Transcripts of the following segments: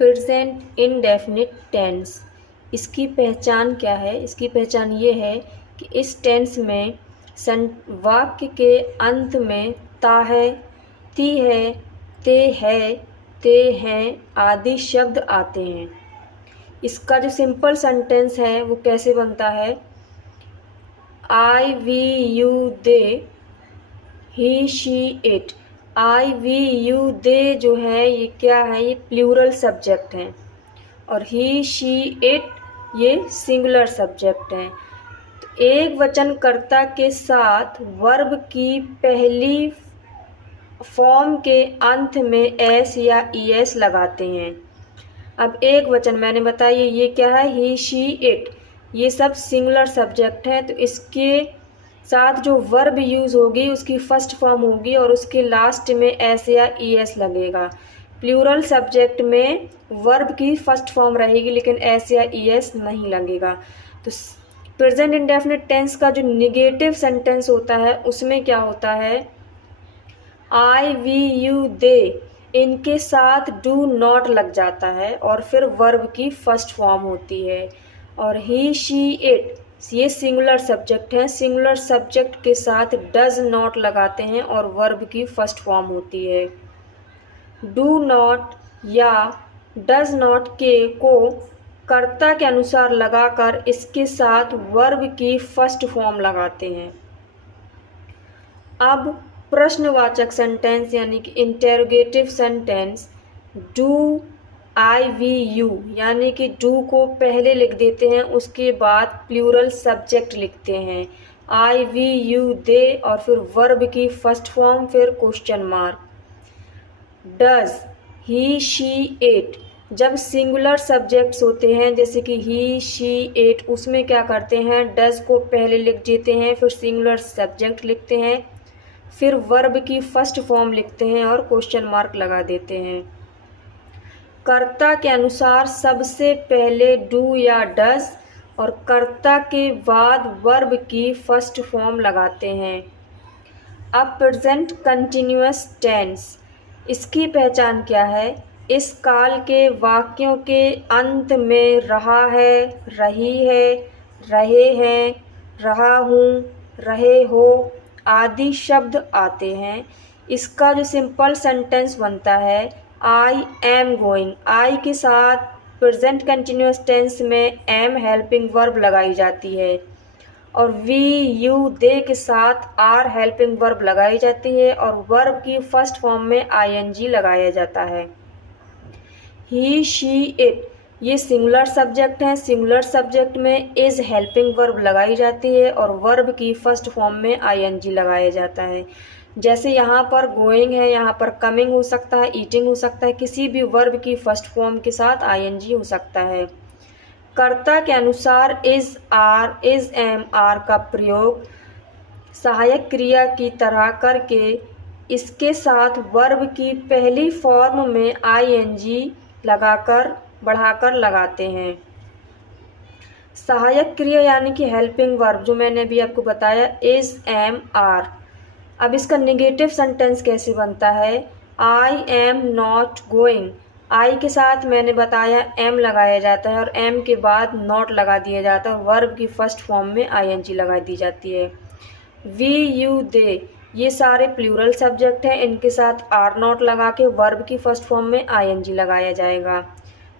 Present indefinite tense. इसकी पहचान क्या है? इसकी पहचान ये है कि इस टेंस में वाक्य के अंत में ता है, ती है, है, ते हैं आदि शब्द आते हैं। इसका जो सिंपल सेंटेंस है वो कैसे बनता है? I, we, you, they, he, she, it. I, we, you, they जो है ये क्या है? ये प्लूरल सब्जेक्ट हैं और ही, शी, इट ये सिंगुलर सब्जेक्ट हैं। तो एक वचन कर्ता के साथ वर्ब की पहली फॉर्म के अंत में एस या ईएस लगाते हैं। अब एक वचन मैंने बताया ये क्या है? ही, शी, इट, ये सब सिंगुलर सब्जेक्ट हैं। तो इसके साथ जो वर्ब यूज़ होगी उसकी फर्स्ट फॉर्म होगी और उसके लास्ट में एस या ईएस लगेगा। प्लूरल सब्जेक्ट में वर्ब की फर्स्ट फॉर्म रहेगी लेकिन एस या ईएस नहीं लगेगा। तो प्रेजेंट इंडेफिनिट टेंस का जो निगेटिव सेंटेंस होता है उसमें क्या होता है? आई, वी, यू, दे इनके साथ डू नॉट लग जाता है और फिर वर्ब की फर्स्ट फॉर्म होती है। और ही, शी, इट ये सिंगुलर सब्जेक्ट हैं, सिंगुलर सब्जेक्ट के साथ डज नॉट लगाते हैं और वर्ब की फर्स्ट फॉर्म होती है। डू नॉट या डज नॉट के को कर्ता के अनुसार लगाकर इसके साथ वर्ब की फर्स्ट फॉर्म लगाते हैं। अब प्रश्नवाचक सेंटेंस यानी कि interrogative sentence do, I, we, you यानी कि डू को पहले लिख देते हैं, उसके बाद प्लूरल सब्जेक्ट लिखते हैं आई, वी, यू, दे और फिर वर्ब की फर्स्ट फॉर्म, फिर question mark. Does, he, she, it जब सिंगुलर सब्जेक्ट्स होते हैं जैसे कि ही, शी, इट उसमें क्या करते हैं? डज को पहले लिख देते हैं, फिर सिंगुलर सब्जेक्ट लिखते हैं, फिर वर्ब की फर्स्ट फॉर्म लिखते हैं और क्वेश्चन मार्क लगा देते हैं। कर्ता के अनुसार सबसे पहले डू या डज और कर्ता के बाद वर्ब की फर्स्ट फॉर्म लगाते हैं। अब प्रेजेंट कंटिन्यूअस टेंस, इसकी पहचान क्या है? इस काल के वाक्यों के अंत में रहा है, रही है, रहे हैं, रहा हूँ, रहे हो आदि शब्द आते हैं। इसका जो सिंपल सेंटेंस बनता है आई एम गोइंग, आई के साथ प्रेजेंट कंटिन्यूअस टेंस में एम हेल्पिंग वर्ब लगाई जाती है और वी, यू, दे के साथ आर हेल्पिंग वर्ब लगाई जाती है और वर्ब की फर्स्ट फॉर्म में आईएनजी लगाया जाता है। ही, शी, इट ये सिंगुलर सब्जेक्ट हैं, सिंगुलर सब्जेक्ट में इज हेल्पिंग वर्ब लगाई जाती है और वर्ब की फर्स्ट फॉर्म में आईएनजी लगाया जाता है। जैसे यहाँ पर गोइंग है, यहाँ पर कमिंग हो सकता है, ईटिंग हो सकता है, किसी भी वर्ब की फर्स्ट फॉर्म के साथ आईएनजी हो सकता है। कर्ता के अनुसार is, are, is, am, are का प्रयोग सहायक क्रिया की तरह करके इसके साथ वर्ब की पहली फॉर्म में आईएनजी लगाकर बढ़ाकर लगाते हैं। सहायक क्रिया यानी कि हेल्पिंग वर्ब जो मैंने अभी आपको बताया इज, एम, आर। अब इसका नेगेटिव सेंटेंस कैसे बनता है? आई एम नॉट गोइंग, आई के साथ मैंने बताया एम लगाया जाता है और एम के बाद नॉट लगा दिया जाता है और वर्ब की फर्स्ट फॉर्म में आईएनजी लगा दी जाती है। वी, यू, दे ये सारे प्लूरल सब्जेक्ट हैं, इनके साथ आर नॉट लगा के वर्ब की फर्स्ट फॉर्म में आईएनजी लगाया जाएगा।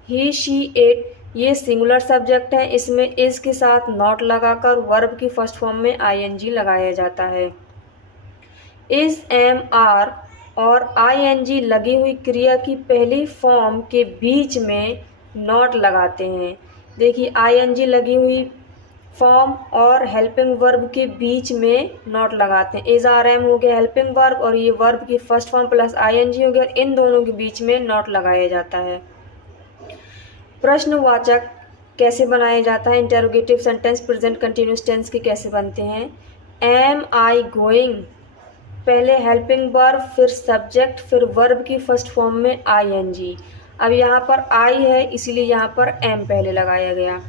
ही, शी, इट ये सिंगुलर सब्जेक्ट है, इसमें इज के साथ नॉट लगाकर वर्ब की फर्स्ट फॉर्म में आईएनजी लगाया जाता है। इज, एम, आर और आईएनजी लगी हुई क्रिया की पहली फॉर्म के बीच में नॉट लगाते हैं। देखिए आईएनजी लगी हुई फॉर्म और हेल्पिंग वर्ब के बीच में नॉट लगाते हैं। इज, आर, एम हो गया हेल्पिंग वर्ब और ये वर्ब की फर्स्ट फॉर्म प्लस आईएनजी हो गया, इन दोनों के बीच में नॉट लगाया जाता है। प्रश्नवाचक कैसे बनाया जाता है? Interrogative sentence present continuous tense के कैसे बनते हैं? एम आई गोइंग पहले हेल्पिंग वर्ब, फिर सब्जेक्ट, फिर वर्ब की फर्स्ट फॉर्म में आईएनजी। अब यहाँ पर आई है इसीलिए यहाँ पर एम पहले लगाया गया।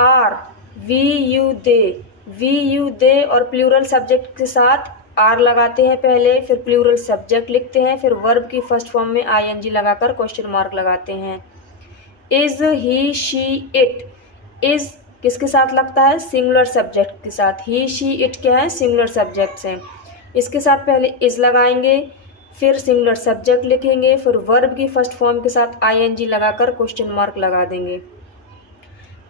Are, we, you, they we, you, they और प्लूरल सब्जेक्ट के साथ आर लगाते हैं पहले, फिर प्लूरल सब्जेक्ट लिखते हैं, फिर वर्ब की फर्स्ट फॉर्म में आईएनजी लगाकर क्वेश्चन मार्क लगाते हैं। Is, he, she, it. Is किसके साथ लगता है? सिंगुलर सब्जेक्ट के साथ। ही, शी, इट क्या है? सिंगुलर सब्जेक्ट्स हैं। इसके साथ पहले इज लगाएंगे, फिर सिंगुलर सब्जेक्ट लिखेंगे, फिर वर्ब की फर्स्ट फॉर्म के साथ आईएनजी लगाकर क्वेश्चन मार्क लगा देंगे।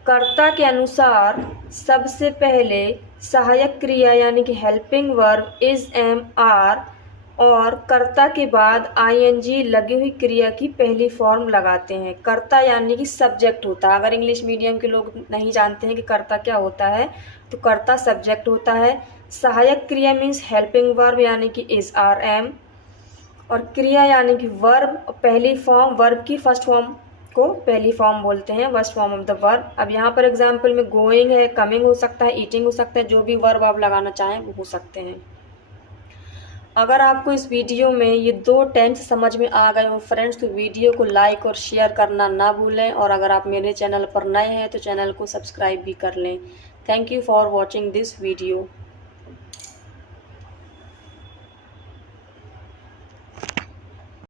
कर्ता के अनुसार सबसे पहले सहायक क्रिया यानी कि helping verb is, am, are और कर्ता के बाद आईएनजी लगी हुई क्रिया की पहली फॉर्म लगाते हैं। कर्ता यानी कि सब्जेक्ट होता है। अगर इंग्लिश मीडियम के लोग नहीं जानते हैं कि कर्ता क्या होता है, तो कर्ता सब्जेक्ट होता है। सहायक क्रिया मीन्स हेल्पिंग वर्ब यानी कि इज, आर, एम, और क्रिया यानी कि वर्ब पहली फॉर्म, वर्ब की फर्स्ट फॉर्म को पहली फॉर्म बोलते हैं, first form of the verb. अब यहाँ पर एग्जाम्पल में गोइंग है, कमिंग हो सकता है, ईटिंग हो सकता है, जो भी वर्ब आप लगाना चाहें वो हो सकते हैं। अगर आपको इस वीडियो में ये 2 टेंस समझ में आ गए हो फ्रेंड्स, तो वीडियो को लाइक और शेयर करना ना भूलें, और अगर आप मेरे चैनल पर नए हैं तो चैनल को सब्सक्राइब भी कर लें। Thank you for watching this video.